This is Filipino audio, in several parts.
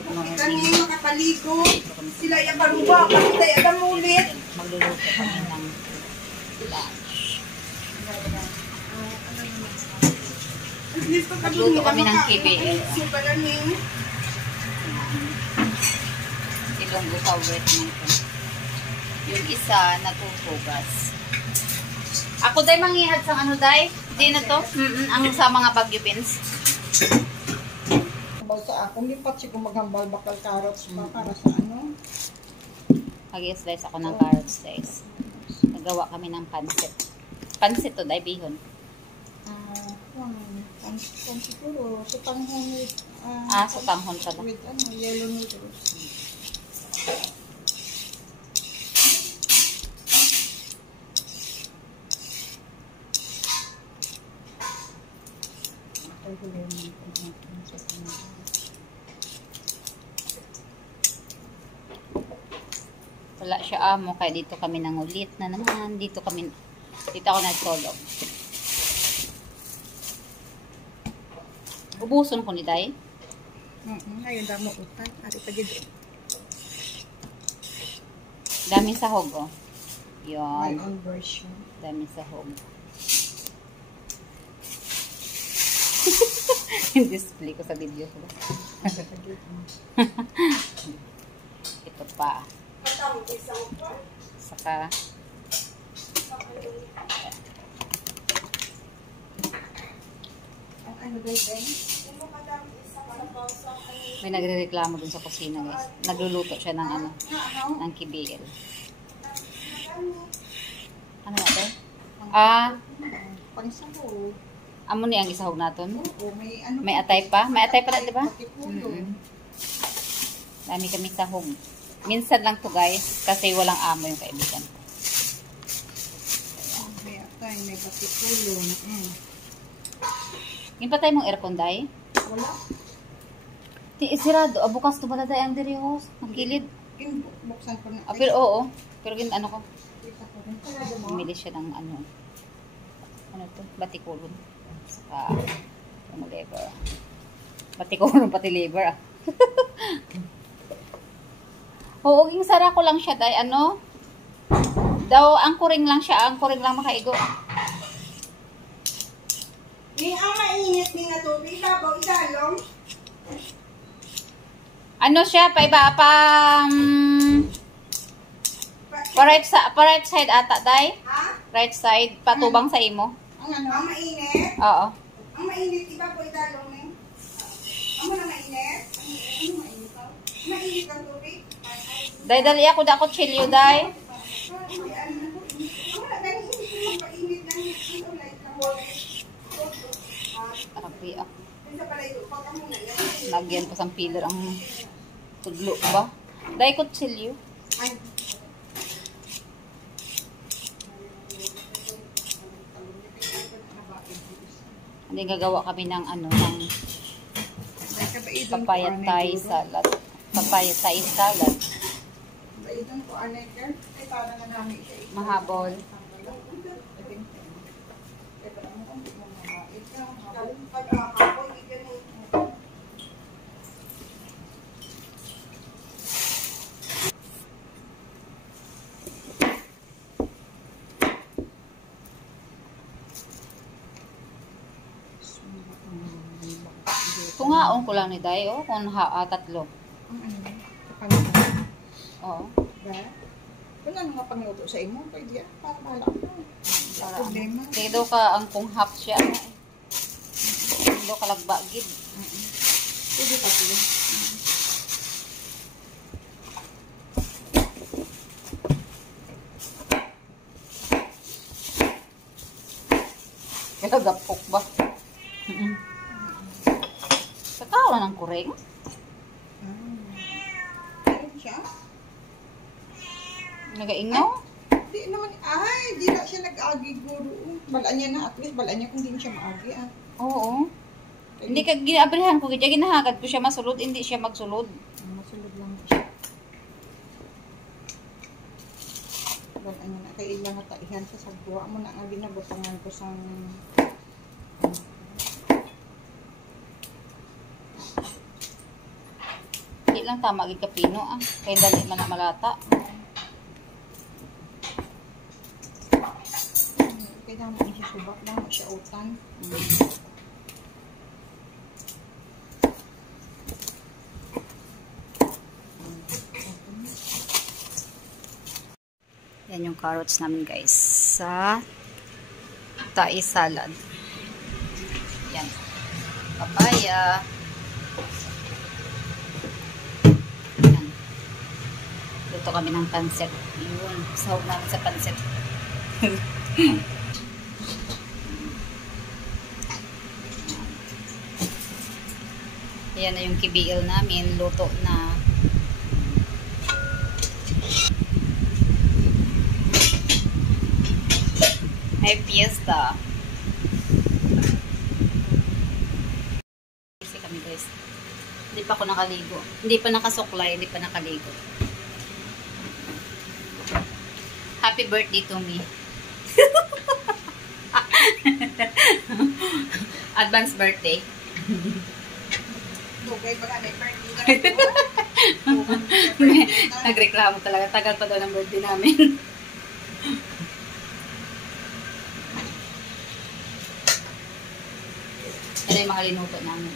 good morning. Kani makapaligo. Sila yung karuba. Pagkitay adam ulit. Magluluto kami ng lunch. Magluto kami ng KBL. Ilonggo sa wet nito. Yung isa natutugas. Ako day manghihad sa ano day? Di na to? Ang sa mga Baguio beans. Sa akong lipat siya kung maghambal bakal carrots pa para sa ano. Mag-slice ako ng carrots guys. Nagawa kami ng pansit. Pansit to day bihon. Siguro sa tanghon with sa tanghon pala. with ano, yellow noodles. Wala siya amo kaya dito kami nangulit na naman. Dito ako nagtulog. Ubuson ko ni Day. Ngayon damo utang. Ari pagid. Daming sahog oh. My Yon. own version. Daming sahog. Display ko sa video ko. Ito pa. Saka may nagrereklamo dun sa kusina guys. Nagluluto siya ng ano, ng KBL. Ano natin? Pangsahog. Amo ni ang isahog naton. May ano. May atay pa. May atay pa na, di ba? Dami kami sahog. Minsan lang to guys, kasi walang amo yung kaibigan ko. May atay, may patipulong. Yung patay mong aircon day? Wala. Sirado. Bukas to pala day ang dirihos. Ang gilid. Buksan ko na. Pero oo. Pero ano ko. Bumili siya ng ano. Ano to? Batikulon. Saka yung liver. Batikulon pati liver ah. Oo, yung sara ko lang siya day. Ano? Daw, angkuring lang siya. Angkuring lang makaigo. Yung mainit ni nga tubig, babaw idalong. Ano siya? Pa right side ata day? Ha? Right side. Patubang sa imo. Ang ano? Ang mainit? Oo. Ang mainit, iba po idalong eh. Ang na mainit? Ano mainit ka? Mainit ang tubig? Day, dali ako da kutsilyo, day. Arabi ako. Lagyan pa sang pillar ang tudlo ba? Day, kutsilyo. Hindi gagawa kami ng ano, ng papaya Thai salad. Papaya Thai salad. Mahabol. Tungaon ko lang ni Day, oh, kung tatlo. Oo. Kung ano nga pangluto sa imo, pwede yan. Para bahala ko. Problema. Kaya daw ka ang kung half siya. Hindi daw kalagbagid. Pwede pa sila. Kaya gapok ba? Kakao na ng kureng. Ayun siya? Nagaingaw? Di naman, di na siya nag-agi guro. Balaan niya na, at least balaan niya kung di siya maagi Oo. Hindi ka ginabrihan ko, kaya ginahagad ko siya masulod, hindi siya magsulod. Masulod lang siya. Balaan niya na, kaya ilang nataihan sa sagwa mo na nga ginabutangan ko sa lang tama gid kapino ah. Kay dali man na malata. Kailangan mo siya subak lang, mo siya utan. Yan yung carrots namin guys. Sa Thai salad. Yan. Papaya. Yan. Luto kami ng pancit. Yun. Sahog namin sa pancit. Yan na yung kibiil namin. Luto na. May fiesta. Kasi kami guys. Hindi pa ako nakaligo. Hindi pa nakasuklay. Hindi pa nakaligo. Happy birthday to me. Advance birthday. Dugay ba nga may birthday na Nagreklamo talaga. Tagal pa daw ng birthday namin. Yan yung mga linuto namin.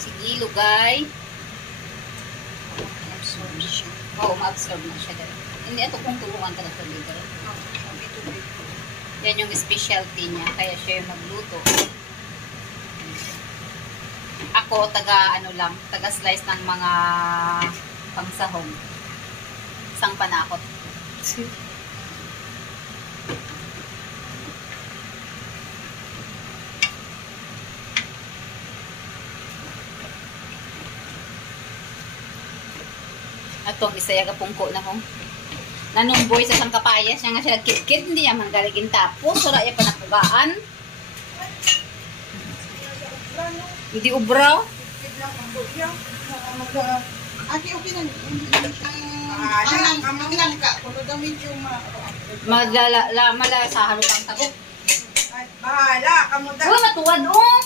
Sige, lugay. absorb siya. Oo, ma-absorb na siya. Hindi, ito kung tulungan ka na ito dito. Yan yung specialty niya. Kaya siya yung magluto. Ako, taga slice ng mga pangsahog. Isang panakot. Atong isayaga pungko na kong nanong boy sa sang kapayas siya nga siya nagkit-kit, hindi niya man galigin tapos sura niya panapugaan hindi ubraw Aki, okay na. Ang ka. Kung daw medyo mala sa halutang tagok. Bahala, kamo da. Uy, matuwad oh!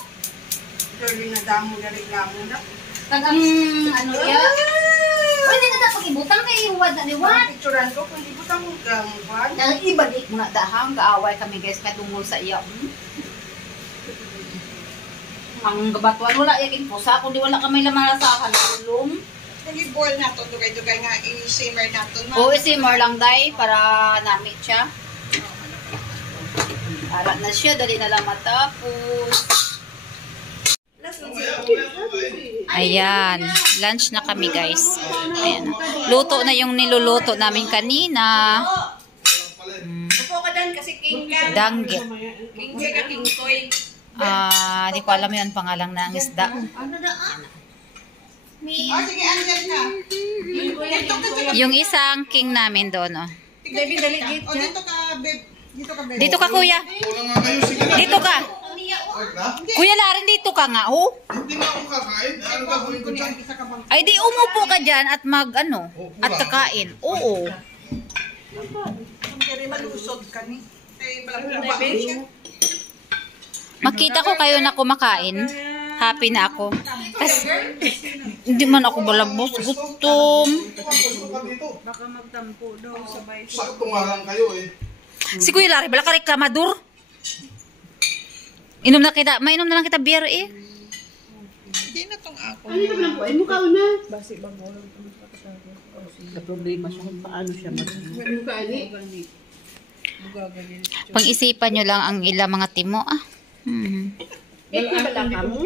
Dali na damo na reklamo na. Tagang ano ya? Uy, hindi na dapat ibutang kay iwad na liwad. Picturean ko, kung ibutang mo gamuhan. Nang ibalik mo na dahang kaaway kami guys katungol sa iya. Ang gabatuan wala yakin pusa kundi wala kami lamalasahan ulong. Nag-boil na to, dugay-dugay nga, i-simmer na to. Oo, simmer lang day para namit siya. Para na siya, dali na lang matapos. Ayan, lunch na kami guys. Ayan. Luto na yung niluluto namin kanina. Upo ka dan kasi king ka. Danggit. King ka, king koy. Di ko alam yun pangalang ng isda. Ano na sige, andyan ka. Yung isang king namin doon, oh. Baby, dali dito. O, dito ka, babe. Dito ka, babe. Dito ka, kuya. Dito ka. Kuya Larin, dito ka nga, oh. Hindi nga ako kakain. Ano gagawin ko dyan? Ay, di umupo ka dyan at at kakain. Oo. Kaya malusog ka ni. Ay, malang Makita ko kayo na kumakain. Happy na ako. Kasi, hindi man ako balabos. Gutom. Baka magtampo daw sabay. Sakto nga lang kayo eh. Si Kuya Larry, bala ka reklamador. Mainom na lang kita beer eh. Hindi na tong ako. Ano ito lang po? Ay, mukha na. Basi ba mo? Sa problema siya kung paano siya mukha ni. Pag-isipan nyo lang ang ilang mga timo. Ito ba lang kamo?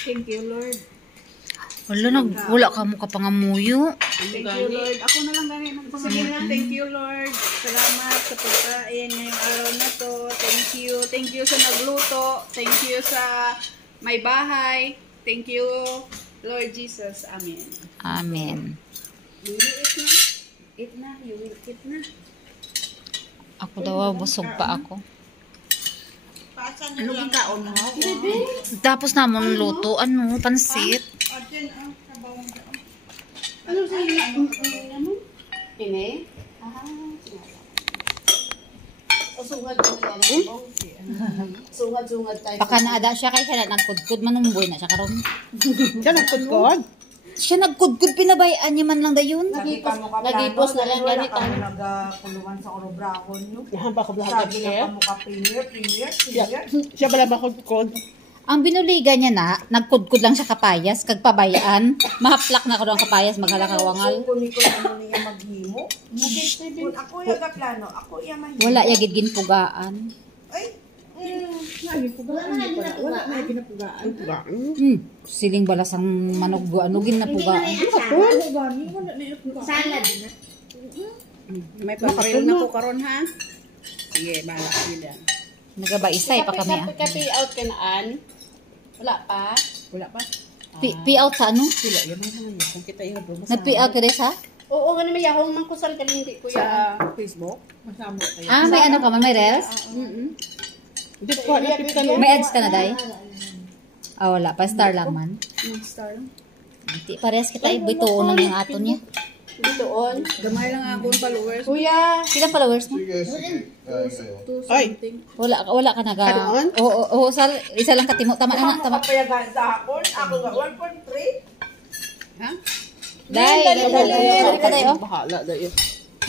Thank you, Lord. Wala ka mo kapangamuyo. Thank you, Lord. Ako na lang gani magpangalanan na. Thank you, Lord. Salamat sa pagkain ngayong araw na to. Thank you. Thank you sa nagluto. Thank you sa may bahay. Thank you, Lord Jesus. Amen. Amen. You will eat na. Eat na. You will eat na. Ako daw, busog pa ako. Ano yung kaon mo? Tapos namon luto, ano, pansit. Atin, sabaw mo dyan. Ano sa iyo? Ano? Ini? Sungad-sungad tayo. Baka naada siya kay siya nagkudkud manumboy na siya karon. Siya nagkudkod. Siya nagkudkud pinabayaan niya man lang dayon. Nagipos na lang ganit ang Nagkulungan sa Orobrahon, no? Nahamba ko lahat Sabi siya. na ka premier. Siya bala makudkod. Ang binuliga niya na, nagkudkud lang siya kapayas, kag pabayaan. Mahaplak na ko ng kapayas, maghalakawangal. Kung ko ano niya maghimo. Kung ako yung plano, ako yung mahimo. Wala yagid ginpugaan. Ay, Siling balasang manog ano ginapugaan. salad na. may pabril na ko karon ha. Sige, bala sila. Nagabaisay pa kami ah. Kape out ka naan. Wala pa? Wala pa. Pi out sa ano? Sila yun ang kung kita yung bro. Nag-pi out ka sa? Oo, nga naman yakong mangkusal ka hindi ko sa Facebook. Masama kayo. Ah, may ano ka man, may reels? Hindi ko napip ka no. May ads ka na, day? Ah, wala pa. Star lang man. Star. Hindi, parehas kita. Bituon lang yung ato niya. Doon. Gamay lang akong followers. Kuya. Ilang followers mo? Sige, sige. Sa'yo. Ay, Wala ka naga. Karoon? Oo, isa lang katimo. Tama na, tama. Papayagan sa hapon, ako nga 1.3. Ha? Day, dali ka, day, oh. bahala dayo.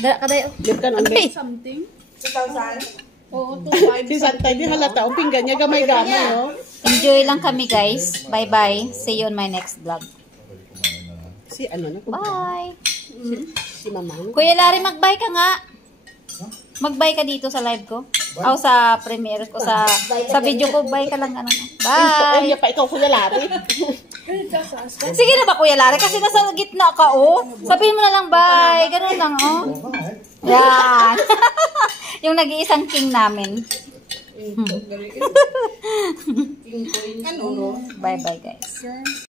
Dala ka, day, oh. Liptan ang base. Something. 2,000. Oo, 2.5. Si Santay di halata ang pinggan niya gamay-gamay no. Enjoy lang kami, guys. Bye-bye. See you on my next vlog. Si ano na Bye. si Mamang. Kuya Larry, mag-bye ka nga. Mag-bye ka dito sa live ko. O sa premiere ko, sa video ko. Bye ka lang. Ano. Ay, Bye. pa ikaw Kuya Larry. Sige na ba, Kuya Larry? Kasi nasa gitna ka, oh. Sabihin mo na lang, bye. Ganun lang, oh. Yan. Yung nag-iisang king namin. Bye-bye, guys.